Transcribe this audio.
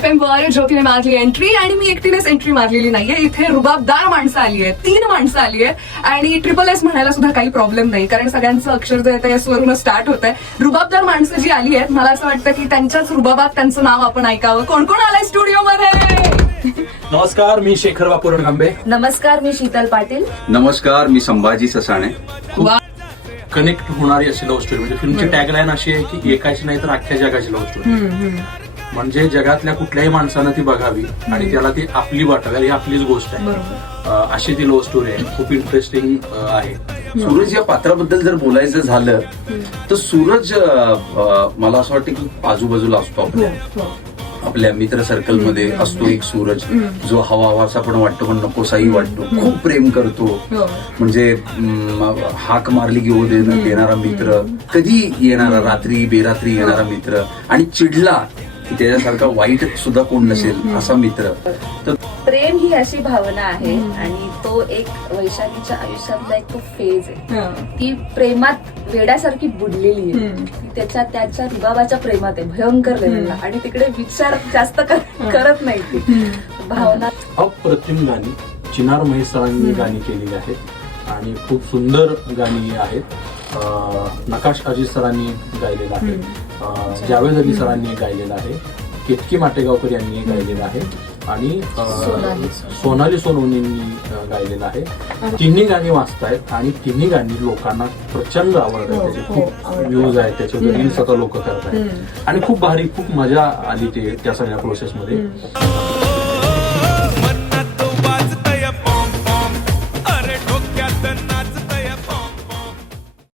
FM वर ज्योतीने मारली एंट्री आणि मी एकटीनेच एंट्री मारलेली नाहीये. इथे रुबाबदार माणसं आली आहेत, 3 माणसं आली आहेत आणि SSS म्हणायला सुद्धा काही प्रॉब्लेम नाही, कारण सगळ्यांचं अक्षर जे आहे एस वरून स्टार्ट होत आहे. रुबाबदार माणसं जी आली आहेत, मला असं वाटतं की त्यांच्याच रुबाबात त्यांचं नाव आपण ऐकावं. कोण कोण आलंय स्टुडिओमध्ये? नमस्कार, मी शेखर बापू रणगांबे. नमस्कार, मी शीतल पाटील. नमस्कार, मी संभाजी ससाणे. कनेक्ट होणारी अशी लव्ह स्टोरी, म्हणजे फिल्मची टॅगलाईन अशी आहे की एकाची नाही तर अख्ख्या जगाची लव्ह स्टोरी. म्हणजे जगातल्या कुठल्याही माणसानं ती बघावी आणि त्याला ती आपली वाटावी, ही आपलीच गोष्ट आहे. अशी ती लव्ह स्टोरी आहे. खूप इंटरेस्टिंग आहे. सूरज या पात्राबद्दल जर बोलायचं झालं तर सूरज मला असं वाटतं की आजूबाजूला असतो आपल्या मित्र सर्कलमध्ये असतो एक सूरज, जो हवासा पण वाटतो पण नकोसाही वाटतो. खूप प्रेम करतो, म्हणजे हाक मारली की देणारा मित्र, कधी येणारा रात्री बेरात्री येणारा मित्र, आणि चिडला की त्याच्यासारखा वाईट सुद्धा कोण नसेल असा मित्र. तर प्रेम ही अशी भावना आहे आणि तो एक वैशालीच्या आयुष्यातला एक तो फेज आहे. ती प्रेमात वेड्यासारखी बुडलेली आहे. त्याच्या रुबाबाच्या प्रेमात आहे, भयंकर लेवलला, आणि तिकडे विचार जास्त करत नाही ती भावना. अप्रतिम गाणी चिनार महेश सरांनी गाणी केलेली आहेत आणि खूप सुंदर गाणी आहेत. नकाश अजित सरांनी गायलेलं आहे, जावेद अली सरांनी गायलेलं आहे, केतकी माटेगावकर यांनी गायलेलं आहे आणि सोनाली सोनवणेंनी गायलेलं आहे. तिन्ही गाणी वाचतायत आणि तिन्ही गाणी लोकांना प्रचंड आवडत आहेत. त्याचे खूप व्ह्यूज आहेत, त्याचे रील्स आता लोक करत आहेत आणि खूप भारी, खूप मजा आली ते त्या सगळ्या प्रोसेसमध्ये.